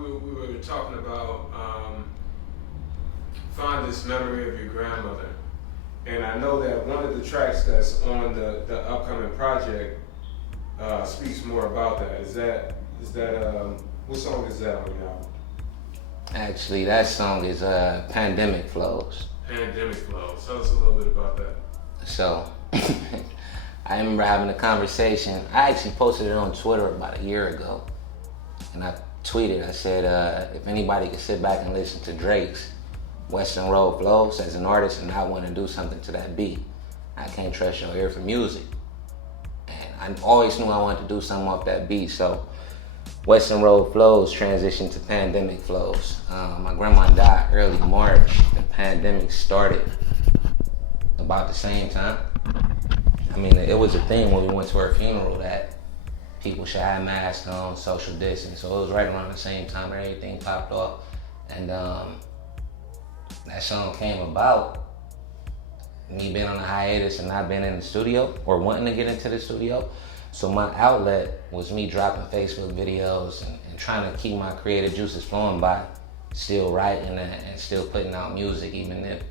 we were talking about fondest memory of your grandmother, and I know that one of the tracks that's on the upcoming project speaks more about that. Is that what song is that on the album? Actually, that song is Pandemic Flows. Pandemic Flow. Tell us a little bit about that. So, I remember having a conversation. I actually posted it on Twitter about a year ago. And I tweeted, I said, if anybody could sit back and listen to Drake's Western Road Flows as an artist and not want to do something to that beat, I can't trust your ear for music. And I always knew I wanted to do something off that beat. So Western Road Flows transitioned to Pandemic Flows. My grandma died early March. The pandemic started about the same time. I mean, it was a thing when we went to her funeral that people should have masks on, social distance. So it was right around the same time everything popped off. And that song came about, me being on a hiatus and not being in the studio or wanting to get into the studio. So my outlet was me dropping Facebook videos and trying to keep my creative juices flowing by still writing and still putting out music, even if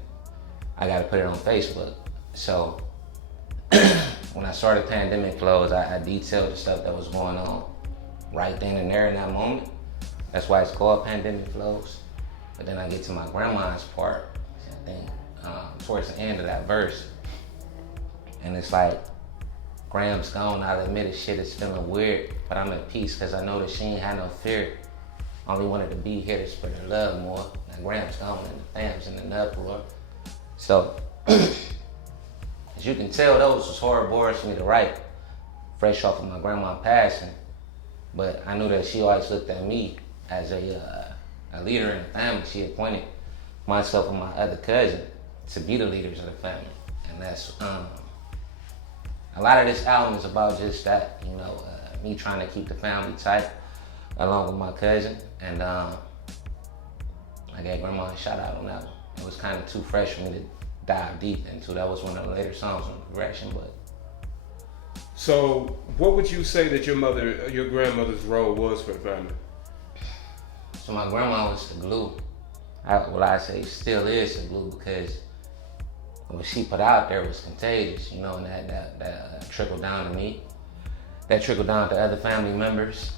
I got to put it on Facebook. So when I started Pandemic Flows, I detailed the stuff that was going on right then and there in that moment. That's why it's called Pandemic Flows. But then I get to my grandma's part, I think, towards the end of that verse. And it's like, Gram's gone, I'll admit it, shit is feeling weird, but I'm at peace because I know that she ain't had no fear. Only wanted to be here to spread her love more. Now Gram's gone and the fam's in an uproar. So, as you can tell, those was horrible words for me to write, fresh off of my grandma passing. But I knew that she always looked at me as a leader in the family. She appointed myself and my other cousin to be the leaders of the family. And that's, a lot of this album is about just that, me trying to keep the family tight along with my cousin. And I gave grandma a shout out on that one. It was kind of too fresh for me to dive deep into. That was one of the later songs on the progression, but. So what would you say that your grandmother's role was for the family? So my grandma was the glue. I say still is the glue because what she put out there was contagious, and that trickled down to me. That trickled down to other family members.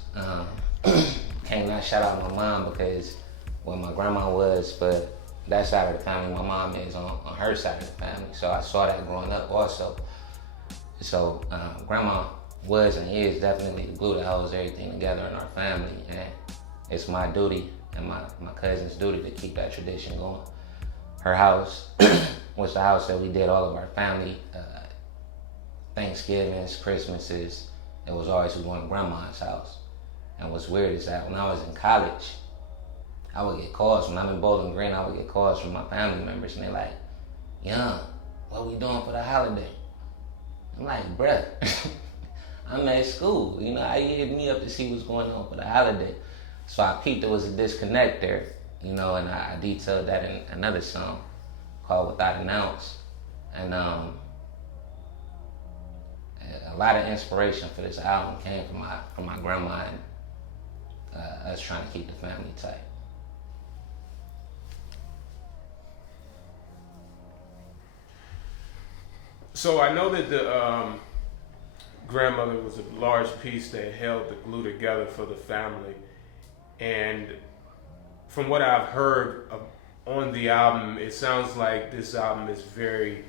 Can't not shout out my mom because what my grandma was for that side of the family, my mom is on her side of the family. So I saw that growing up also. So grandma was and is definitely the glue that holds everything together in our family. And it's my duty and my cousin's duty to keep that tradition going. Her house was the house that we did all of our family Thanksgivings, Christmases. It was always we going to grandma's house. And what's weird is that when I was in college, I would get calls. When I'm in Bowling Green, I would get calls from my family members, and they're like, "Young, what we doing for the holiday?" I'm like, "Bruh, I'm at school. How you hit me up to see what's going on for the holiday?" So I peeped there was a disconnect there, and I detailed that in another song called Without an Ounce. And a lot of inspiration for this album came from my grandma and us trying to keep the family tight. So I know that the grandmother was a large piece that held the glue together for the family. And from what I've heard on the album, it sounds like this album is very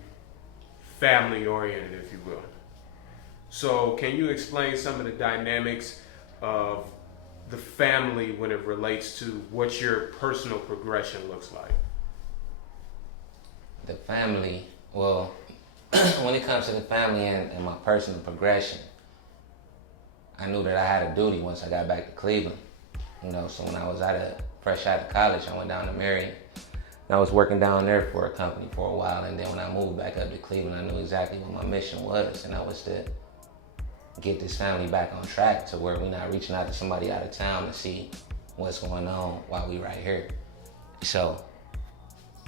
family oriented, if you will. So can you explain some of the dynamics of the family when it relates to what your personal progression looks like? The family, well, when it comes to the family and my personal progression, I knew that I had a duty once I got back to Cleveland. So when I was fresh out of college, I went down to Marion. And I was working down there for a company for a while, and then when I moved back up to Cleveland, I knew exactly what my mission was, and that was to get this family back on track to where we're not reaching out to somebody out of town to see what's going on while we right here. So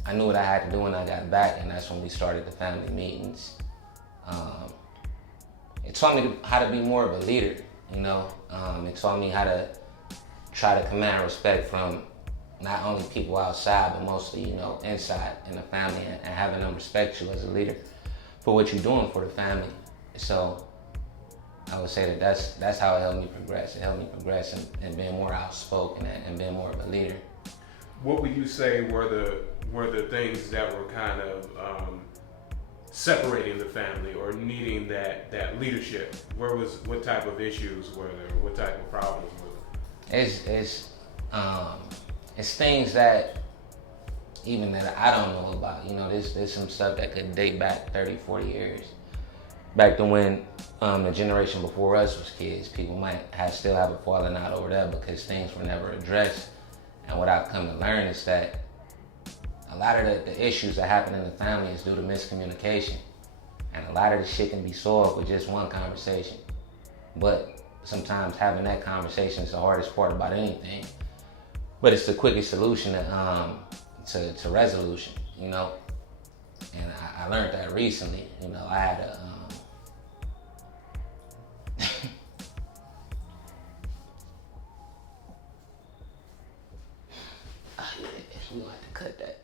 I knew what I had to do when I got back, and that's when we started the family meetings. It taught me how to be more of a leader, It taught me how to try to command respect from not only people outside, but mostly, inside in the family, and having them respect you as a leader for what you're doing for the family. So I would say that's how it helped me progress. It helped me progress and being more outspoken and being more of a leader. What would you say were the things that were kind of separating the family or needing that leadership? What type of issues were there? What type of problems were there? It's things that even that I don't know about. There's some stuff that could date back 30, 40 years. Back to when the generation before us was kids, people might still have a falling out over that because things were never addressed. And what I've come to learn is that a lot of the issues that happen in the family is due to miscommunication. And a lot of the shit can be solved with just one conversation. But sometimes having that conversation is the hardest part about anything. But it's the quickest solution to resolution, And I learned that recently. I had a we gonna have to cut that.